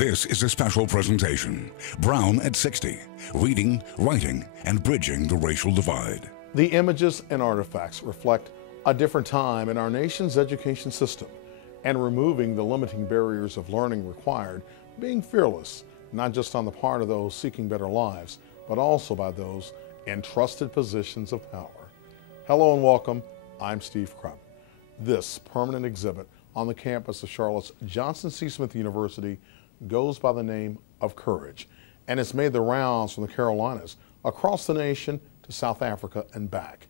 This is a special presentation. Brown at 60, reading, writing, and bridging the racial divide. The images and artifacts reflect a different time in our nation's education system, and removing the limiting barriers of learning required being fearless, not just on the part of those seeking better lives, but also by those in trusted positions of power. Hello and welcome, I'm Steve Krupp. This permanent exhibit on the campus of Charlotte's Johnson C. Smith University goes by the name of Courage, and it's made the rounds from the Carolinas across the nation to South Africa and back.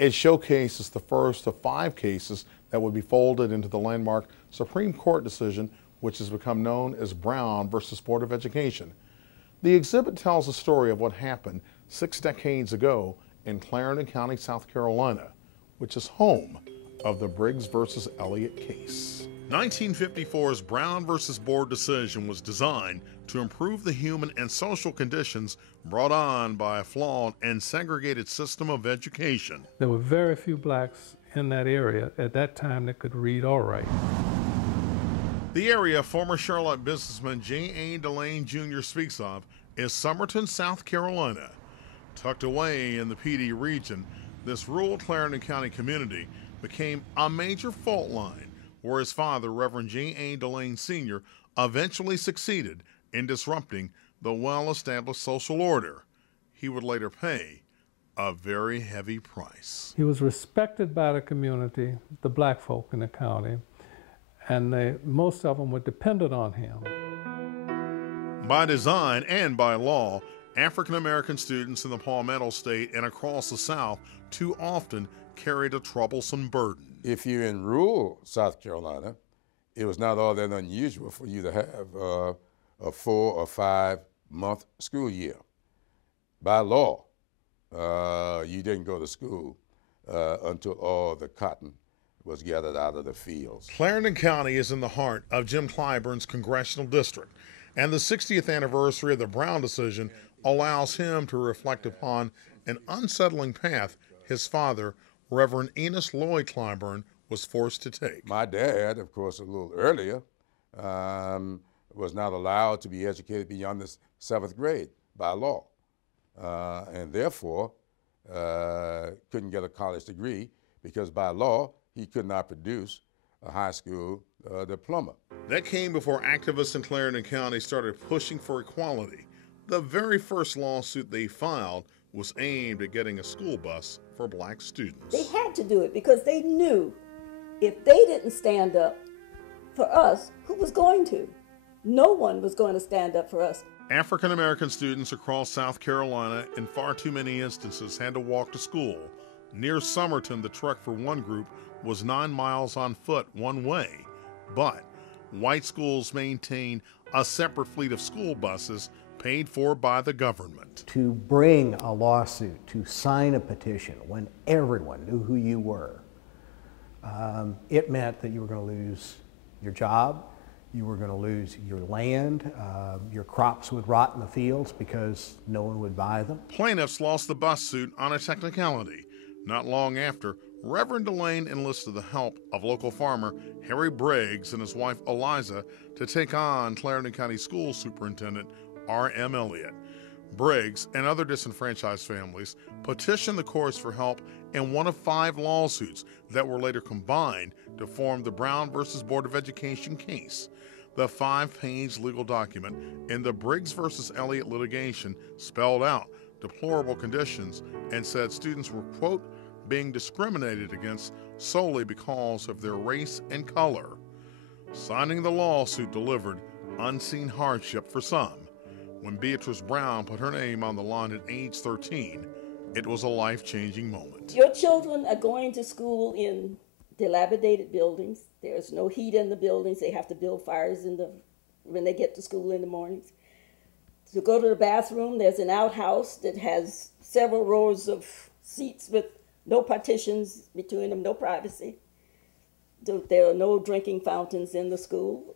It showcases the first of 5 cases that would be folded into the landmark Supreme Court decision, which has become known as Brown versus Board of Education. The exhibit tells the story of what happened 6 decades ago in Clarendon County, South Carolina, which is home of the Briggs versus Elliott case. 1954's Brown versus Board decision was designed to improve the human and social conditions brought on by a flawed and segregated system of education. There were very few blacks in that area at that time that could read or write. The area former Charlotte businessman J.A.Delaine Jr. speaks of is Summerton, South Carolina. Tucked away in the PD region, this rural Clarendon County community became a major fault line where his father, Reverend J.A.Delaine Sr., eventually succeeded in disrupting the well-established social order. He would later pay a very heavy price. He was respected by the community, the black folk in the county, and most of them were dependent on him. By design and by law, African-American students in the Palmetto State and across the South too often carried a troublesome burden. If you're in rural South Carolina, it was not all that unusual for you to have a 4 or 5 month school year. By law, you didn't go to school until all the cotton was gathered out of the fields. Clarendon County is in the heart of Jim Clyburn's congressional district, and the 60th anniversary of the Brown decision allows him to reflect upon an unsettling path his father, Reverend Enos Lloyd Clyburn, was forced to take. My dad, of course, a little earlier, was not allowed to be educated beyond the 7th grade by law, and therefore couldn't get a college degree because by law he could not produce a high school diploma. That came before activists in Clarendon County started pushing for equality. The very first lawsuit they filed was aimed at getting a school bus for black students. They had to do it because they knew if they didn't stand up for us, who was going to? No one was going to stand up for us. African-American students across South Carolina in far too many instances had to walk to school. Near Summerton, the trek for one group was 9 miles on foot one way. But white schools maintained a separate fleet of school buses paid for by the government. To bring a lawsuit, to sign a petition when everyone knew who you were, it meant that you were going to lose your job, you were going to lose your land, your crops would rot in the fields because no one would buy them. Plaintiffs lost the bus suit on a technicality. Not long after, Reverend Delaine enlisted the help of local farmer Harry Briggs and his wife Eliza to take on Clarendon County School Superintendent R.M. Elliott. Briggs and other disenfranchised families petitioned the courts for help in one of 5 lawsuits that were later combined to form the Brown versus Board of Education case. The 5-page legal document in the Briggs versus Elliott litigation spelled out deplorable conditions and said students were, quote, being discriminated against solely because of their race and color. Signing the lawsuit delivered unseen hardship for some. When Beatrice Brown put her name on the line at age 13, it was a life-changing moment. Your children are going to school in dilapidated buildings. There's no heat in the buildings. They have to build fires when they get to school in the mornings. To go to the bathroom, there's an outhouse that has several rows of seats with no partitions between them, no privacy. There are no drinking fountains in the school.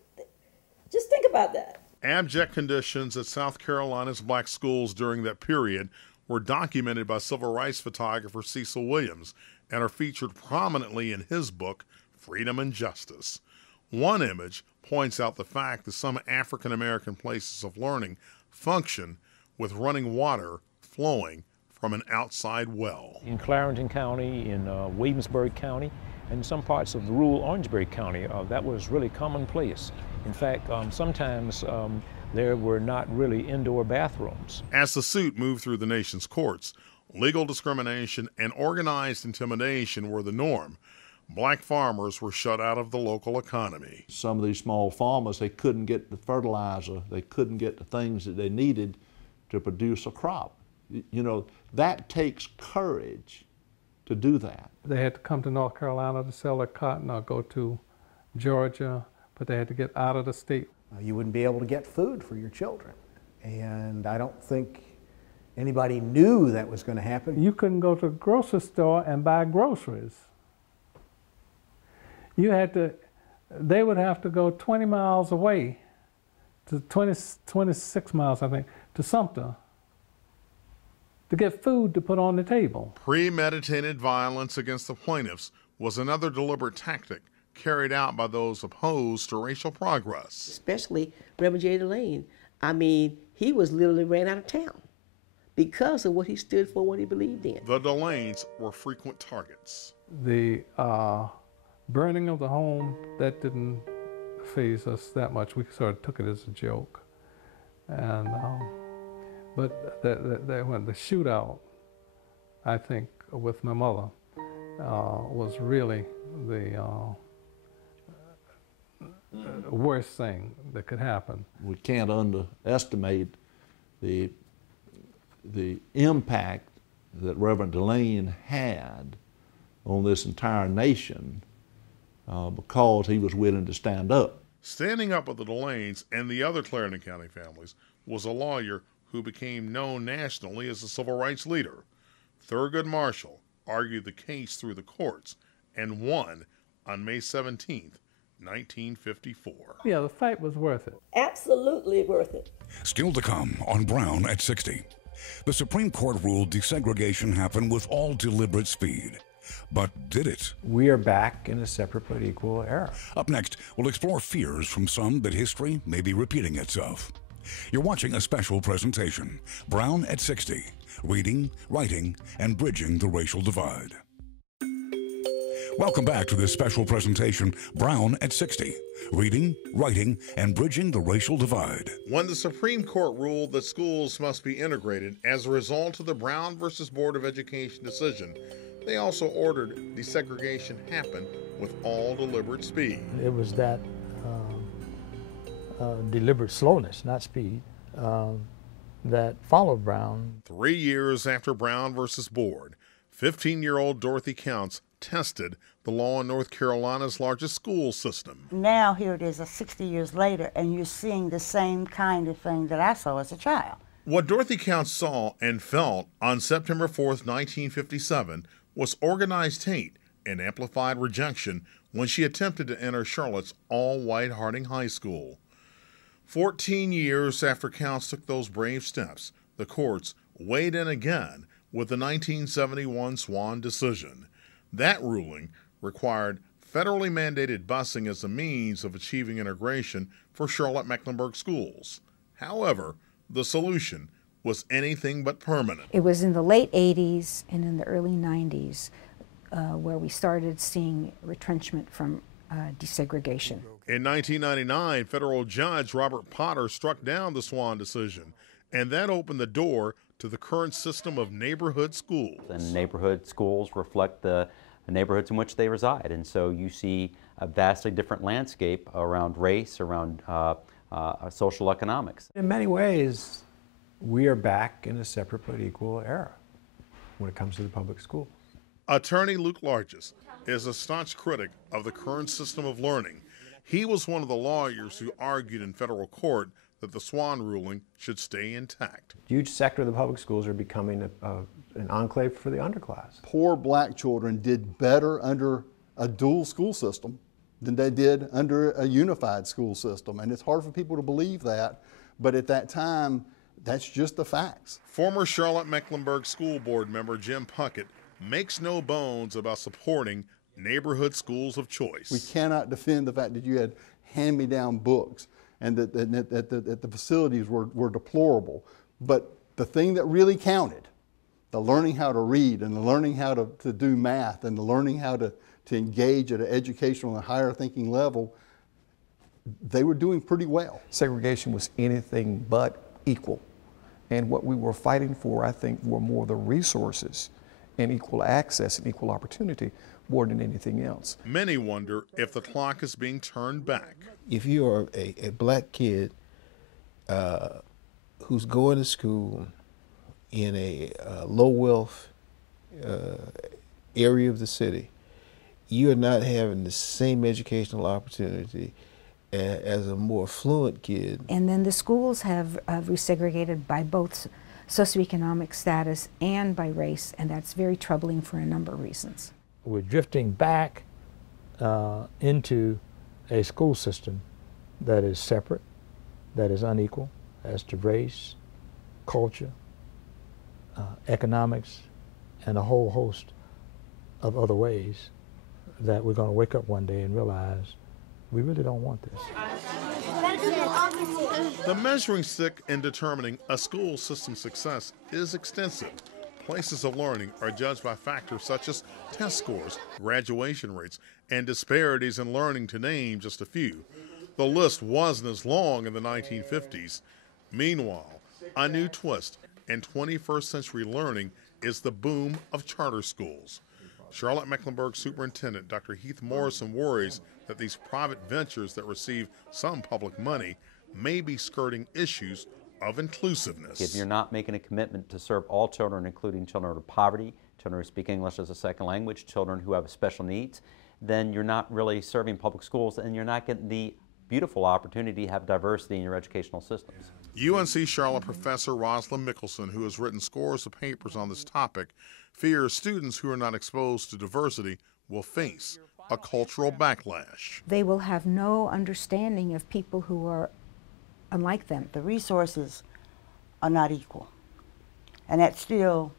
Just think about that. Abject conditions at South Carolina's black schools during that period were documented by civil rights photographer Cecil Williams and are featured prominently in his book, Freedom and Justice. One image, points out the fact that some African American places of learning function with running water flowing from an outside well. In Clarendon County, in Williamsburg County, and some parts of the rural Orangeburg County, that was really commonplace. In fact, sometimes there were not really indoor bathrooms. As the suit moved through the nation's courts, legal discrimination and organized intimidation were the norm. Black farmers were shut out of the local economy. Some of these small farmers, they couldn't get the fertilizer, they couldn't get the things that they needed to produce a crop. You know, that takes courage to do that. They had to come to North Carolina to sell their cotton or go to Georgia, but they had to get out of the state. You wouldn't be able to get food for your children. And I don't think anybody knew that was going to happen. You couldn't go to the grocery store and buy groceries. You had to, they would have to go 20 miles away, to 26 miles, I think, to Summerton, to get food to put on the table. Premeditated violence against the plaintiffs was another deliberate tactic carried out by those opposed to racial progress. Especially Reverend J.A.Delaine. I mean, he was literally ran out of town because of what he stood for, what he believed in. The Delaines were frequent targets. The burning of the home, that didn't faze us that much. We sort of took it as a joke. And but when the shootout, I think, with my mother was really the worst thing that could happen. We can't underestimate the impact that Reverend J.A.Delaine had on this entire nation because he was willing to stand up. Standing up with the Delaines and the other Clarendon County families was a lawyer who became known nationally as a civil rights leader. Thurgood Marshall argued the case through the courts and won on May 17th, 1954. Yeah, the fight was worth it. Absolutely worth it. Still to come on Brown at 60. The Supreme Court ruled desegregation happened with all deliberate speed. But did it? We are back in a separate but equal era. Up next, we'll explore fears from some that history may be repeating itself. You're watching a special presentation, Brown at 60, Reading, Writing, and Bridging the Racial Divide. Welcome back to this special presentation, Brown at 60, Reading, Writing, and Bridging the Racial Divide. When the Supreme Court ruled that schools must be integrated as a result of the Brown versus Board of Education decision, they also ordered desegregation happen with all deliberate speed. It was that deliberate slowness, not speed, that followed Brown. 3 years after Brown versus Board, 15-year-old Dorothy Counts tested the law in North Carolina's largest school system. Now here it is 60 years later, and you're seeing the same kind of thing that I saw as a child. What Dorothy Counts saw and felt on September 4th, 1957 was organized hate and amplified rejection when she attempted to enter Charlotte's all-white Harding High School. 14 years after Counts took those brave steps, the courts weighed in again with the 1971 Swan decision. That ruling required federally mandated busing as a means of achieving integration for Charlotte Mecklenburg schools. However, the solution was anything but permanent. It was in the late 80s and in the early 90s where we started seeing retrenchment from desegregation. In 1999, federal judge Robert Potter struck down the Swan decision, and that opened the door to the current system of neighborhood schools. And neighborhood schools reflect the neighborhoods in which they reside, and so you see a vastly different landscape around race, around social economics. In many ways, we are back in a separate but equal era when it comes to the public schools. Attorney Luke Largess is a staunch critic of the current system of learning. He was one of the lawyers who argued in federal court that the Swan ruling should stay intact. A huge sector of the public schools are becoming an enclave for the underclass. Poor black children did better under a dual school system than they did under a unified school system. And it's hard for people to believe that, but at that time, that's just the facts. Former Charlotte Mecklenburg School Board member Jim Puckett makes no bones about supporting neighborhood schools of choice. We cannot defend the fact that you had hand-me-down books, and that the facilities were deplorable. But the thing that really counted, the learning how to read and the learning how to do math and the learning how to engage at an educational and higher thinking level, they were doing pretty well. Segregation was anything but equal. And what we were fighting for, I think, were more the resources and equal access and equal opportunity more than anything else. Many wonder if the clock is being turned back. If you are a black kid who's going to school in a low wealth area of the city, you are not having the same educational opportunity as a more affluent kid. And then the schools have resegregated by both socioeconomic status and by race, and that's very troubling for a number of reasons. We're drifting back into a school system that is separate, that is unequal as to race, culture, economics, and a whole host of other ways that we're going to wake up one day and realize we really don't want this. The measuring stick in determining a school system's success is extensive. Places of learning are judged by factors such as test scores, graduation rates, and disparities in learning, to name just a few. The list wasn't as long in the 1950s. Meanwhile, a new twist in 21st century learning is the boom of charter schools. Charlotte Mecklenburg Superintendent Dr. Heath Morrison worries that these private ventures that receive some public money may be skirting issues of inclusiveness. If you're not making a commitment to serve all children, including children of poverty, children who speak English as a second language, children who have special needs, then you're not really serving public schools, and you're not getting the beautiful opportunity to have diversity in your educational systems. UNC Charlotte professor Rosalind Mickelson, who has written scores of papers on this topic, fears students who are not exposed to diversity will face a cultural backlash. They will have no understanding of people who are unlike them. The resources are not equal, and that's still,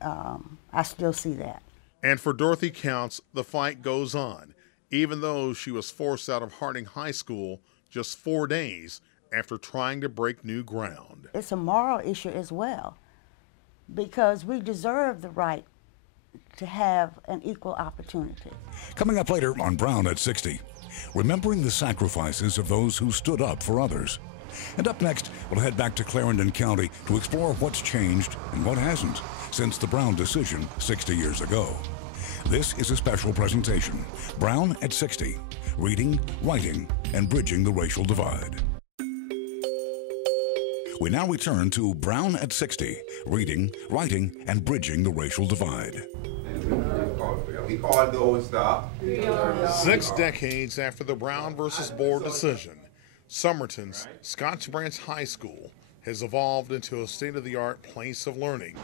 I still see that. And for Dorothy Counts, the fight goes on, even though she was forced out of Harding High School just 4 days after trying to break new ground. It's a moral issue as well, because we deserve the right to have an equal opportunity. Coming up later on Brown at 60, remembering the sacrifices of those who stood up for others. And up next, we'll head back to Clarendon County to explore what's changed and what hasn't since the Brown decision 60 years ago. This is a special presentation, Brown at 60, reading, writing, and bridging the racial divide. We now return to Brown at 60, reading, writing, and bridging the racial divide. 6 decades after the Brown versus Board decision, Summerton's Scotch Branch High School has evolved into a state-of-the-art place of learning.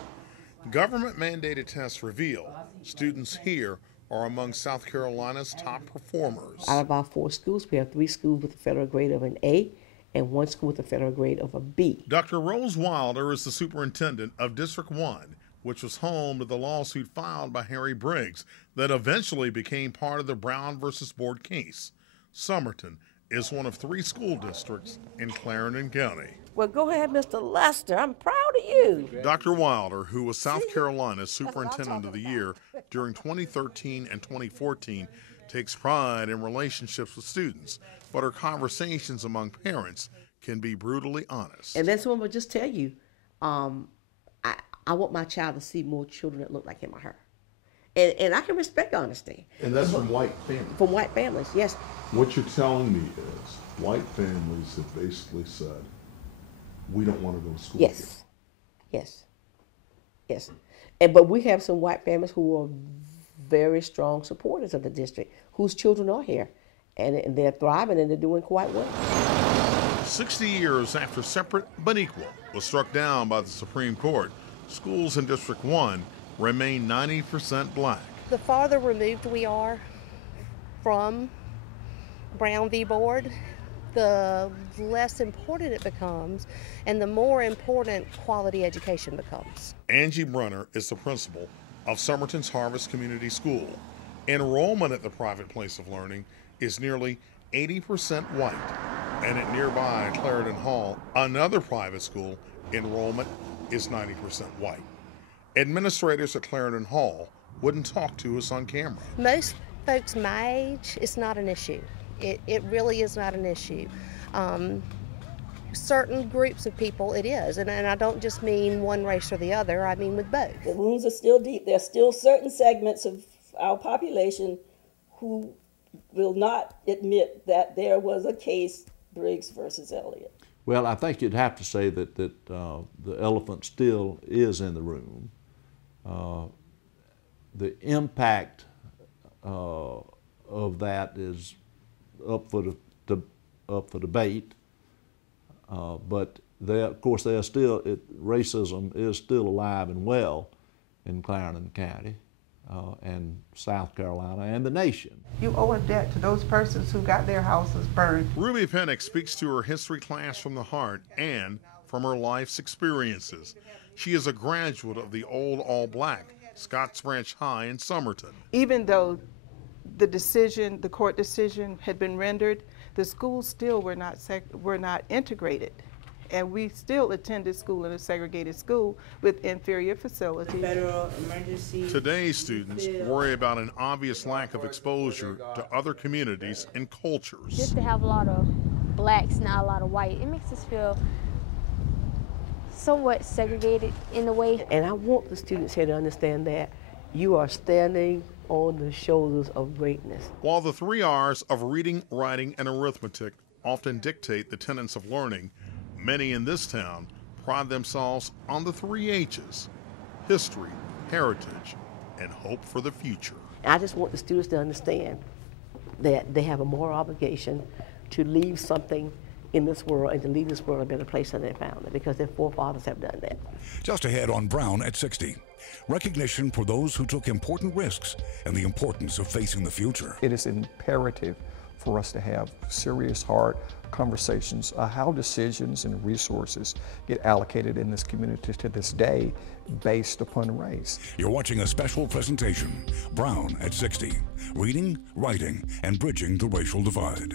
Government-mandated tests reveal students here are among South Carolina's top performers. Out of our 4 schools, we have 3 schools with a federal grade of an A and 1 school with a federal grade of a B. Dr. Rose Wilder is the superintendent of District 1, which was home to the lawsuit filed by Harry Briggs that eventually became part of the Brown versus Board case. Summerton is one of 3 school districts in Clarendon County. Well, go ahead, Mr. Lester. I'm proud of you. Dr. Wilder, who was South Carolina's Superintendent of the Year during 2013 and 2014, takes pride in relationships with students, but her conversations among parents can be brutally honest. And that's what I'm going to just tell you. I want my child to see more children that look like him or her. And I can respect honesty. And that's from white families? From white families, yes. What you're telling me is white families have basically said, we don't want to go to school here. Yes. But we have some white families who are very strong supporters of the district, whose children are here. And they're thriving and they're doing quite well. 60 years after separate but equal was struck down by the Supreme Court, schools in District 1 remain 90% black. The farther removed we are from Brown v. Board, the less important it becomes, and the more important quality education becomes. Angie Brunner is the principal of Summerton's Harvest Community School. Enrollment at the private place of learning is nearly 80% white. And at nearby Clarendon Hall, another private school, enrollment is 90% white. Administrators at Clarendon Hall wouldn't talk to us on camera. Most folks my age, it's not an issue. It really is not an issue. Certain groups of people it is, and I don't just mean one race or the other, I mean with both. The wounds are still deep. There's still certain segments of our population who will not admit that there was a case, Briggs versus Elliott. Well, I think you'd have to say that the elephant still is in the room. The impact of that is up for debate. But of course, racism is still alive and well in Clarendon County and South Carolina and the nation. You owe a debt to those persons who got their houses burned. Ruby Pennick speaks to her history class from the heart and from her life's experiences. She is a graduate of the old all-black Scotts Branch High in Summerton. Even though the court decision had been rendered, the schools still were not integrated. And we still attended school in a segregated school with inferior facilities. Federal emergency. Today's students worry about an obvious lack of exposure to other communities and cultures. Just to have a lot of blacks, not a lot of white, it makes us feel somewhat segregated in a way. And I want the students here to understand that you are standing on the shoulders of greatness. While the 3 R's of reading, writing, and arithmetic often dictate the tenets of learning, many in this town pride themselves on the 3 H's: history, heritage, and hope for the future. I just want the students to understand that they have a moral obligation to leave something in this world and to leave this world a better place than they found it, because their forefathers have done that. Just ahead on Brown at 60. Recognition for those who took important risks and the importance of facing the future. It is imperative for us to have serious, hard conversations how decisions and resources get allocated in this community to this day based upon race. You're watching a special presentation, Brown at 60, Reading, Writing, and Bridging the Racial Divide.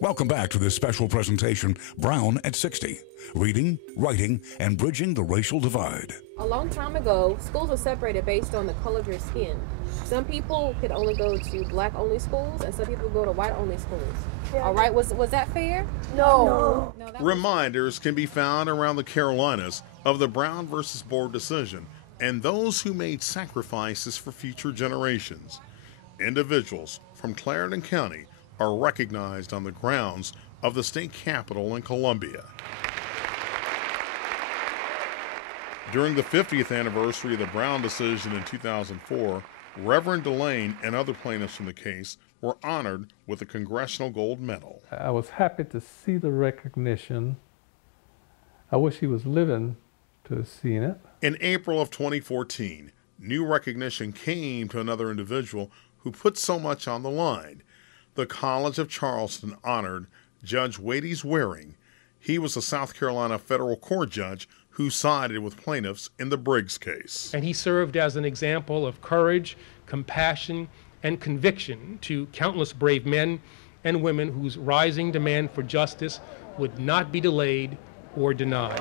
Welcome back to this special presentation, Brown at 60, Reading, Writing, and Bridging the Racial Divide. A long time ago, schools were separated based on the color of your skin. Some people could only go to black-only schools, and some people go to white-only schools. All right, was that fair? No. Reminders can be found around the Carolinas of the Brown versus Board decision and those who made sacrifices for future generations. Individuals from Clarendon County are recognized on the grounds of the state capitol in Columbia. During the 50th anniversary of the Brown decision in 2004, Reverend J.A.Delaine and other plaintiffs in the case were honored with a Congressional Gold Medal. I was happy to see the recognition. I wish he was living to have seen it. In April of 2014, new recognition came to another individual who put so much on the line. The College of Charleston honored Judge Wades Waring. He was a South Carolina federal court judge who sided with plaintiffs in the Briggs case. And he served as an example of courage, compassion, and conviction to countless brave men and women whose rising demand for justice would not be delayed or denied.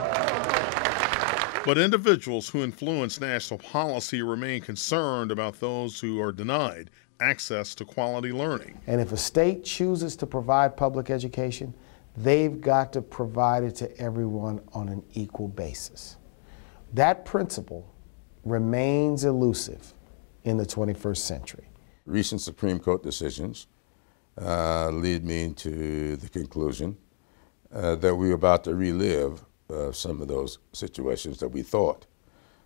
But individuals who influence national policy remain concerned about those who are denied access to quality learning. And if a state chooses to provide public education, they've got to provide it to everyone on an equal basis. That principle remains elusive in the 21st century. Recent Supreme Court decisions lead me to the conclusion that we're about to relive some of those situations that we thought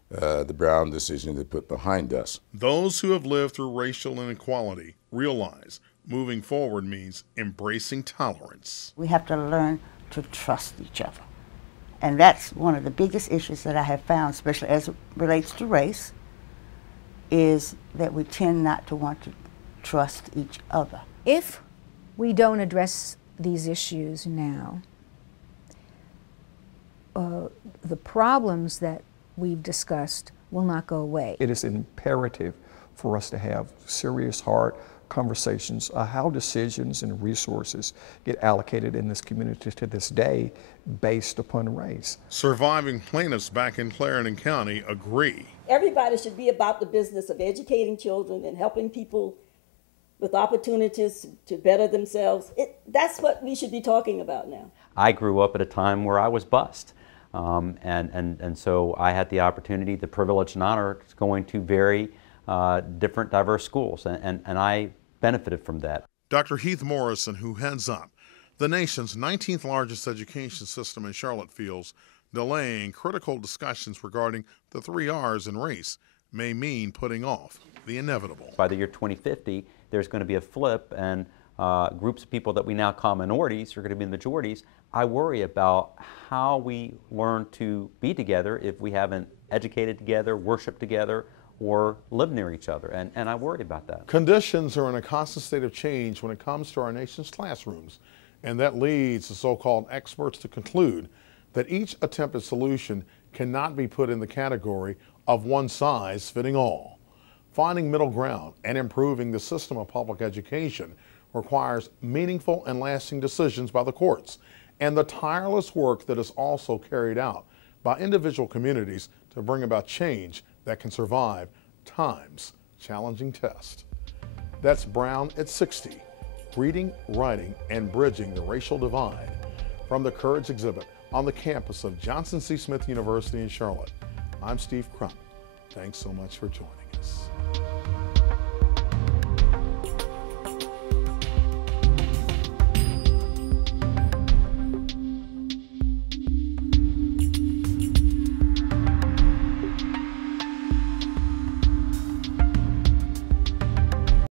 the Brown decision had put behind us. Those who have lived through racial inequality realize moving forward means embracing tolerance. We have to learn to trust each other. And that's one of the biggest issues that I have found, especially as it relates to race, is that we tend not to want to trust each other. If we don't address these issues now, the problems that we've discussed will not go away. It is imperative for us to have serious, hard conversations, how decisions and resources get allocated in this community to this day based upon race. Surviving plaintiffs back in Clarendon County agree. Everybody should be about the business of educating children and helping people with opportunities to better themselves. That's what we should be talking about now. I grew up at a time where I was bused. And so I had the opportunity, the privilege and honor of going to very different, diverse schools, and I benefited from that. Dr. Heath Morrison, who heads up the nation's 19th largest education system in Charlotte, feels delaying critical discussions regarding the 3 R's in race may mean putting off the inevitable. By the year 2050, there's going to be a flip, and groups of people that we now call minorities are going to be majorities. I worry about how we learn to be together if we haven't educated together, worshiped together, or live near each other, and I worry about that. Conditions are in a constant state of change when it comes to our nation's classrooms, and that leads the so-called experts to conclude that each attempted solution cannot be put in the category of one size fitting all. Finding middle ground and improving the system of public education requires meaningful and lasting decisions by the courts and the tireless work that is also carried out by individual communities to bring about change that can survive time's challenging test. That's Brown at 60, reading, writing, and bridging the racial divide, from the Courage exhibit on the campus of Johnson C. Smith University in Charlotte. I'm Steve Crump. Thanks so much for joining us.